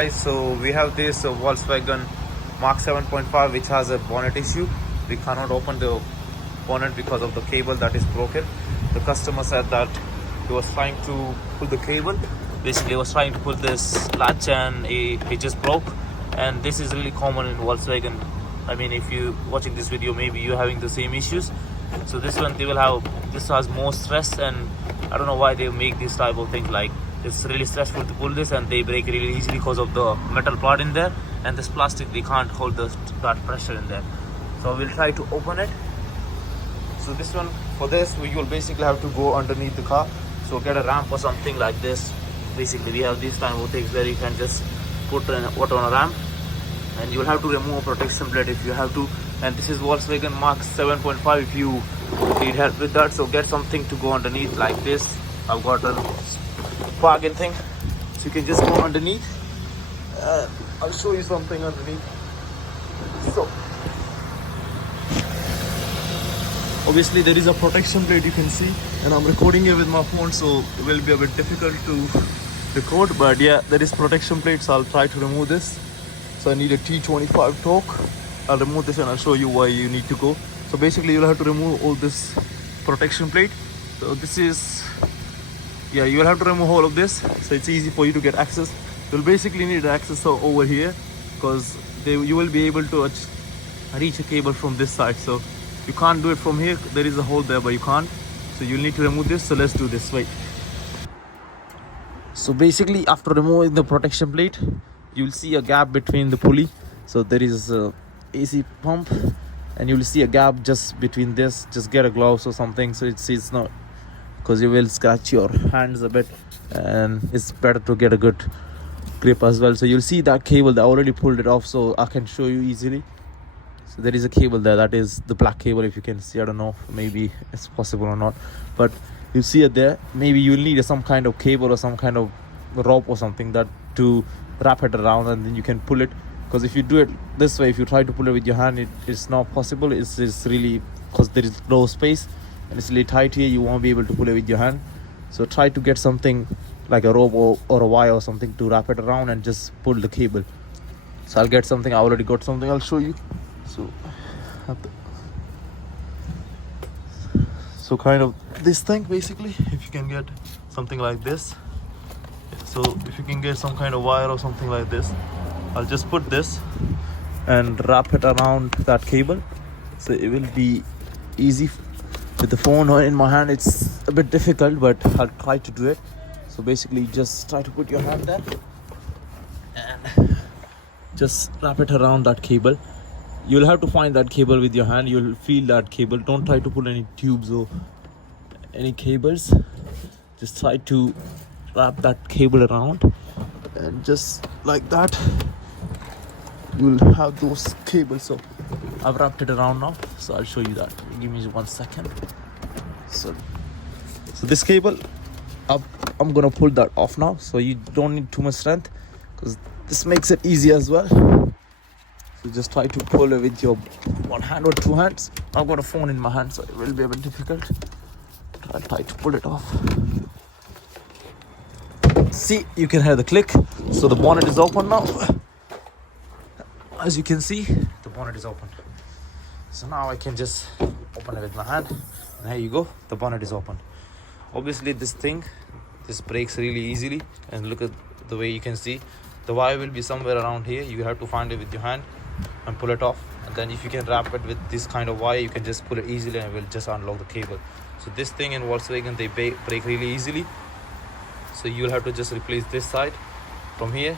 Guys, so we have this Volkswagen MK7.5 which has a bonnet issue. We cannot open the bonnet because of the cable that is broken. The customer said that he was trying to pull the cable. Basically, he was trying to pull this latch and it just broke. And this is really common in Volkswagen. I mean, if you watching this video, maybe you're having the same issues. So this one, this has more stress, and I don't know why they make this type of thing. Like, it's really stressful to pull this, and they break really easily because of the metal part in there, and this plastic, they can't hold that pressure in there. So we'll try to open it. So this one, for this, we will basically have to go underneath the car. So get a ramp or something like this. Basically, we have these kind of things where you can just put water on a ramp, and you'll have to remove a protection plate if you have to. And this is Volkswagen MK7.5 if you need help with that. So get something to go underneath like this. I've got a bargain thing, so you can just go underneath. I'll show you something underneath. So obviously there is a protection plate, you can see, and I'm recording it with my phone, so it will be a bit difficult to record, but yeah, there is protection plate. So I'll try to remove this. So I need a T25 torque. I'll remove this and I'll show you why you need to go. So basically you'll have to remove all this protection plate. So this is, yeah, you will have to remove all of this, so it's easy for you to get access. You'll basically need access over here, because you will be able to reach a cable from this side. So you can't do it from here. There is a hole there, but you can't. So you'll need to remove this. So let's do this. Wait. So basically, after removing the protection plate, you'll see a gap between the pulley. So there is a AC pump, and you'll see a gap just between this. Just get a glove or something, so it's not, because you will scratch your hands a bit, and it's better to get a good grip as well. So you'll see that cable, they already pulled it off, so I can show you easily. So there is a cable there, that is the black cable, if you can see. I don't know, maybe it's possible or not, but you see it there. Maybe you'll need some kind of cable or some kind of rope or something that to wrap it around, and then you can pull it. Because if you do it this way, if you try to pull it with your hand, it's not possible. It's really, because there is no space and it's really tight here, you won't be able to pull it with your hand. So try to get something like a rope or a wire or something to wrap it around and just pull the cable. So I'll get something. I already got something, I'll show you. So kind of this thing, basically, if you can get something like this. So if you can get some kind of wire or something like this, I'll just put this and wrap it around that cable. So it will be easy. With the phone in my hand, it's a bit difficult, but I'll try to do it. So basically, just try to put your hand there and just wrap it around that cable. You'll have to find that cable with your hand. You'll feel that cable. Don't try to pull any tubes or any cables. Just try to wrap that cable around, and just like that, you'll have those cables. So I've wrapped it around now, so I'll show you that. Give me 1 second. So this cable, I'm gonna pull that off now, so you don't need too much strength, because this makes it easy as well. So just try to pull it with your one hand or two hands. I've got a phone in my hand, so it will be a bit difficult. I'll try to pull it off. See, you can hear the click. So the bonnet is open now. As you can see, the bonnet is open. So now I can just open it with my hand, and here you go, the bonnet is open. Obviously this breaks really easily, and look at the way you can see. The wire will be somewhere around here. You have to find it with your hand and pull it off, and then if you can wrap it with this kind of wire, you can just pull it easily and it will just unlock the cable. So this thing in Volkswagen, they break really easily. So you'll have to just replace this side from here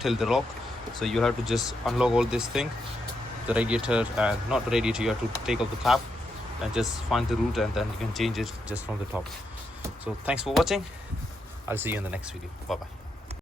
till the lock. So you have to just unlock all this thing, the radiator, and not the radiator, you have to take off the cap and just find the route, and then you can change it just from the top. So thanks for watching. I'll see you in the next video. Bye bye.